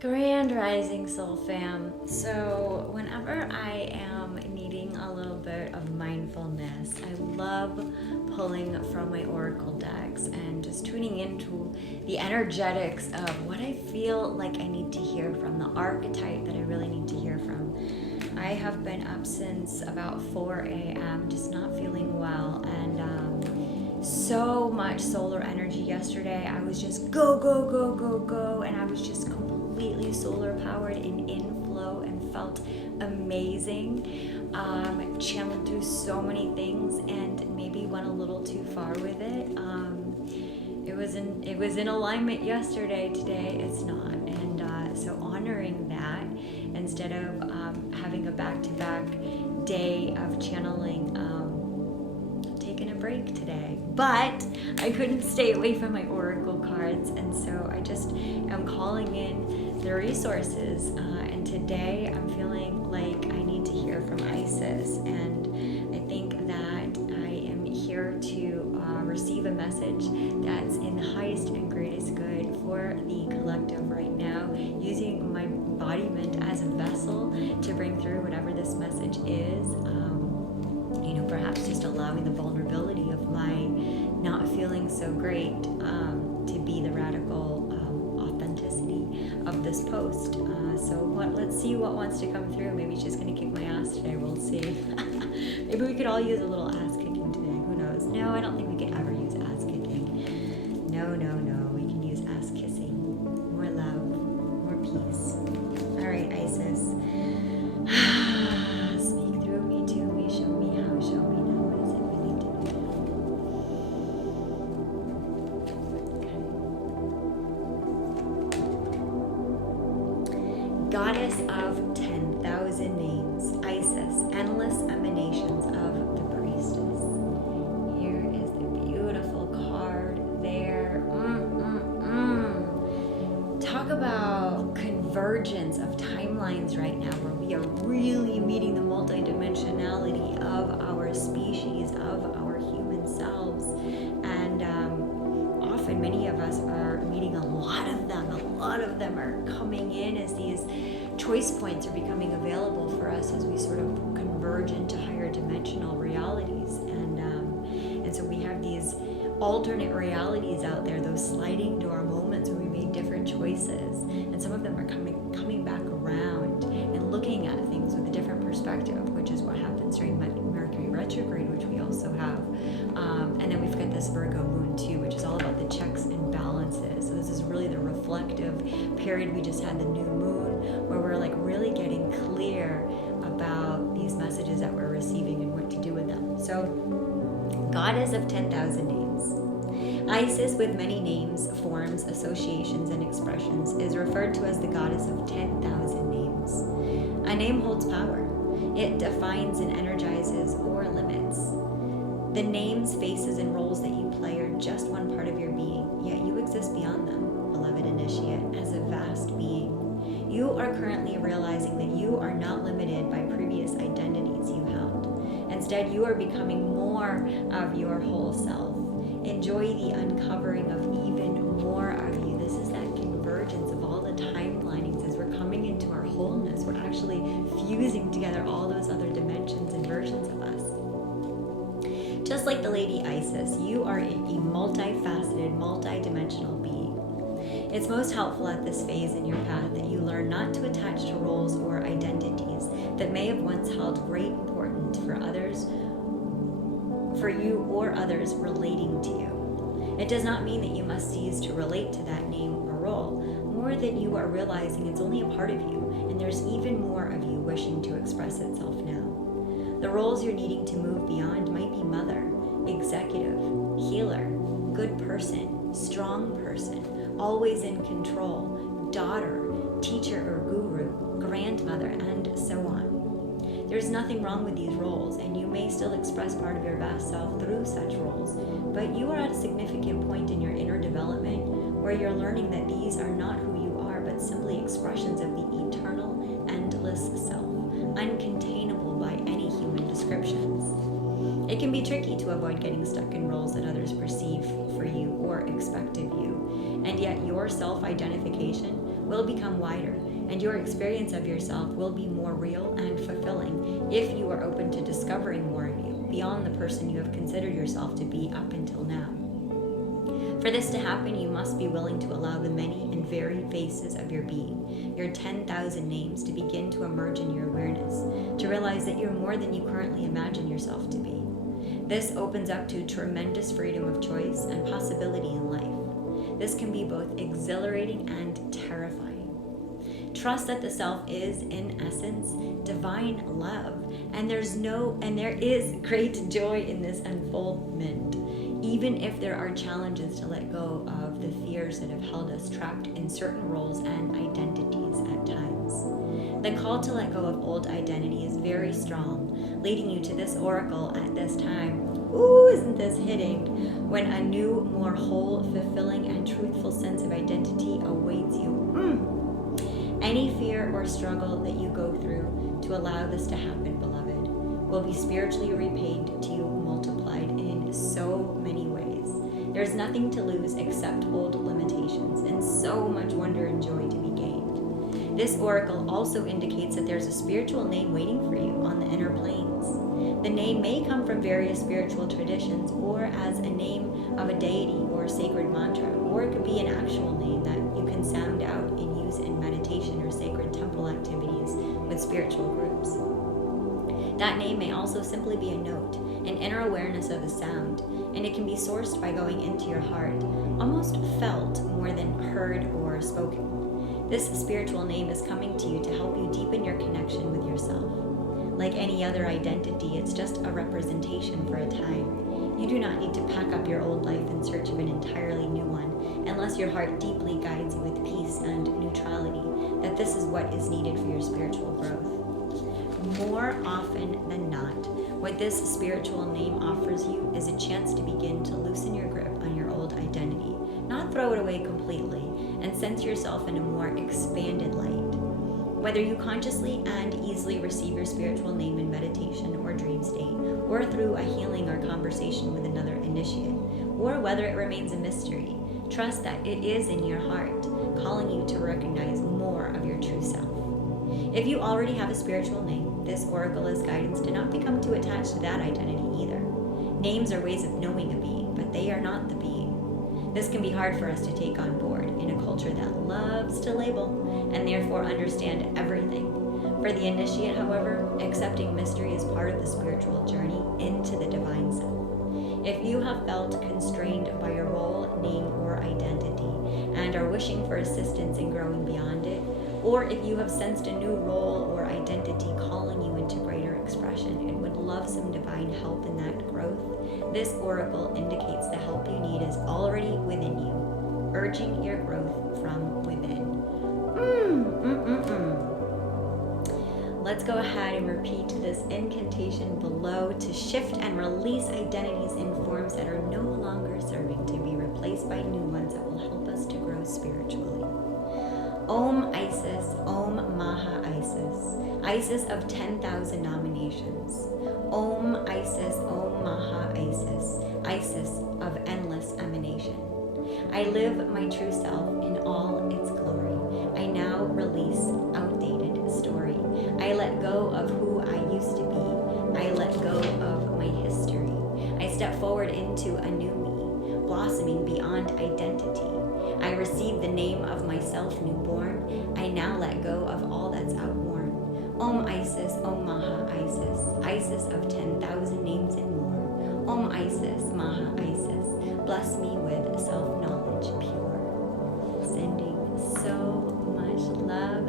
Grand Rising Soul Fam. So, whenever I am needing a little bit of mindfulness, I love pulling from my oracle decks and just tuning into the energetics of what I feel like I need to hear from, the archetype that I really need to hear from. I have been up since about 4 a.m., just not feeling well, and so much solar energy yesterday. I was just go, go, go, go, go, and I was just completely solar powered in inflow and felt amazing. Channeled through so many things and maybe went a little too far with it. It was in alignment yesterday. Today it's not, and so honoring that instead of having a back-to-back day of channeling. Taking a break today, but I couldn't stay away from my oracle cards, and so I just am calling in the resources, and today I'm feeling like I need to hear from Isis, and I think that I am here to receive a message that's in the highest and greatest good for the collective right now, using my embodiment as a vessel to bring through whatever this message is. Perhaps just allowing the vulnerability of my not feeling so great to be the radical authenticity of this post. Let's see what wants to come through. Maybe she's going to kick my ass today. We'll see. Maybe we could all use a little ass kicking today. Who knows? No, I don't think we could ever use ass kicking. No. We can use ass kissing. More love, more peace. All right, Isis. Speak through me, to me, show me how, show me now. What is it we need to do? Okay. Goddess of 10,000 names, Isis, endless emanations of the priestess. Here is the beautiful card there. Talk about convergence of timelines right now, where we are really meeting the multidimensionality of our species, of our human selves, and often many of us are meeting a lot of them. A lot of them are coming in as these choice points are becoming available for us as we sort of converge into higher dimensional realities, and so we have these alternate realities out there, those sliding door moments where we made different choices, and some of them are coming back around and looking at things with a different perspective, which is what happens during Mercury retrograde, which we also have, and then we've got this Virgo moon too, which is all about the checks and balances. So this is really the reflective period. We just had the new moon, where we're like really getting clear about these messages that we're receiving and what to do with them. So Goddess of 10,000 names. Isis, with many names, forms, associations, and expressions, is referred to as the goddess of 10,000 names. A name holds power. It defines and energizes or limits. The names, faces, and roles that you play are just one part of your being, yet you exist beyond them, beloved initiate, as a vast being. You are currently realizing that you are not limited by previous identities you held. Instead, you are becoming more of your whole self. Enjoy the uncovering of even more of you. This is that convergence of all the timelinings as we're coming into our wholeness. We're actually fusing together all those other dimensions and versions of us. Just like the Lady Isis, you are a multifaceted, multidimensional being. It's most helpful at this phase in your path that you learn not to attach to roles or identities that may have once held great importance for you or others relating to you. It does not mean that you must cease to relate to that name or role, more that you are realizing it's only a part of you, and there's even more of you wishing to express itself now. The roles you're needing to move beyond might be mother, executive, healer, good person, strong person, always in control, daughter, teacher or guru, grandmother, and so on. There's nothing wrong with these roles, and you may still express part of your vast self through such roles, but you are at a significant point in your inner development where you're learning that these are not who you are, but simply expressions of the eternal, endless self, uncontainable by any human descriptions. It can be tricky to avoid getting stuck in roles that others perceive for you or expect of you, and yet your self-identification will become wider, and your experience of yourself will be more real and fulfilling if you are open to discovering more of you beyond the person you have considered yourself to be up until now. For this to happen, you must be willing to allow the many and varied faces of your being, your 10,000 names, to begin to emerge in your awareness, to realize that you're more than you currently imagine yourself to be. This opens up to tremendous freedom of choice and possibility in life. This can be both exhilarating and terrifying. Trust that the self is, in essence, divine love, and there is great joy in this unfoldment, even if there are challenges to let go of the fears that have held us trapped in certain roles and identities at times. The call to let go of old identity is very strong, leading you to this oracle at this time. Ooh, isn't this hitting? When a new, more whole, fulfilling, and truthful sense of identity awaits you. Any fear or struggle that you go through to allow this to happen, beloved, will be spiritually repaid to you, multiplied in so many ways. There's nothing to lose except old limitations, and so much wonder and joy to be gained. This oracle also indicates that there's a spiritual name waiting for you on the inner planes. The name may come from various spiritual traditions, or as a name of a deity or sacred mantra, or it could be an actual name that you can sound out and use in meditation or sacred temple activities with spiritual groups. That name may also simply be a note, an inner awareness of the sound, and it can be sourced by going into your heart, almost felt more than heard or spoken. This spiritual name is coming to you to help you deepen your connection with yourself. Like any other identity, it's just a representation for a time. You do not need to pack up your old life in search of an entirely new one, unless your heart deeply guides you with peace and neutrality, that this is what is needed for your spiritual growth. More often than not, what this spiritual name offers you is a chance to begin to loosen your grip on your old identity, not throw it away completely, and sense yourself in a more expanded light. Whether you consciously and easily receive your spiritual name in meditation or dream state, or through a healing or conversation with another initiate, or whether it remains a mystery, trust that it is in your heart, calling you to recognize more of your true self. If you already have a spiritual name, this oracle is guidance to not become too attached to that identity either. Names are ways of knowing a being, but they are not the being. This can be hard for us to take on board in a culture that loves to label and therefore understand everything. For the initiate, however, accepting mystery is part of the spiritual journey into the divine self. If you have felt constrained by your role, name, or identity and are wishing for assistance in growing beyond it, or if you have sensed a new role or identity calling you into greater expression and would love some divine help in that growth, this oracle indicates the help you need is already within you, urging your growth from within. Let's go ahead and repeat this incantation below to shift and release identities in forms that are no longer serving, to be replaced by new ones that will help us to grow spiritually. Om Isis, Om Maha Isis, Isis of 10,000 nominations. Om Isis, Om Maha Isis, Isis of endless emanation. I live my true self in all its glory. I now release outdated story. I let go of who I used to be. I let go of my history. I step forward into a new me, blossoming beyond identity. I receive the name of myself newborn. I now let go of all that's outworn. Om Isis, Om Maha Isis, Isis of 10,000 names and more. Om Isis, Maha Isis, bless me with self-knowledge pure. Sending so much love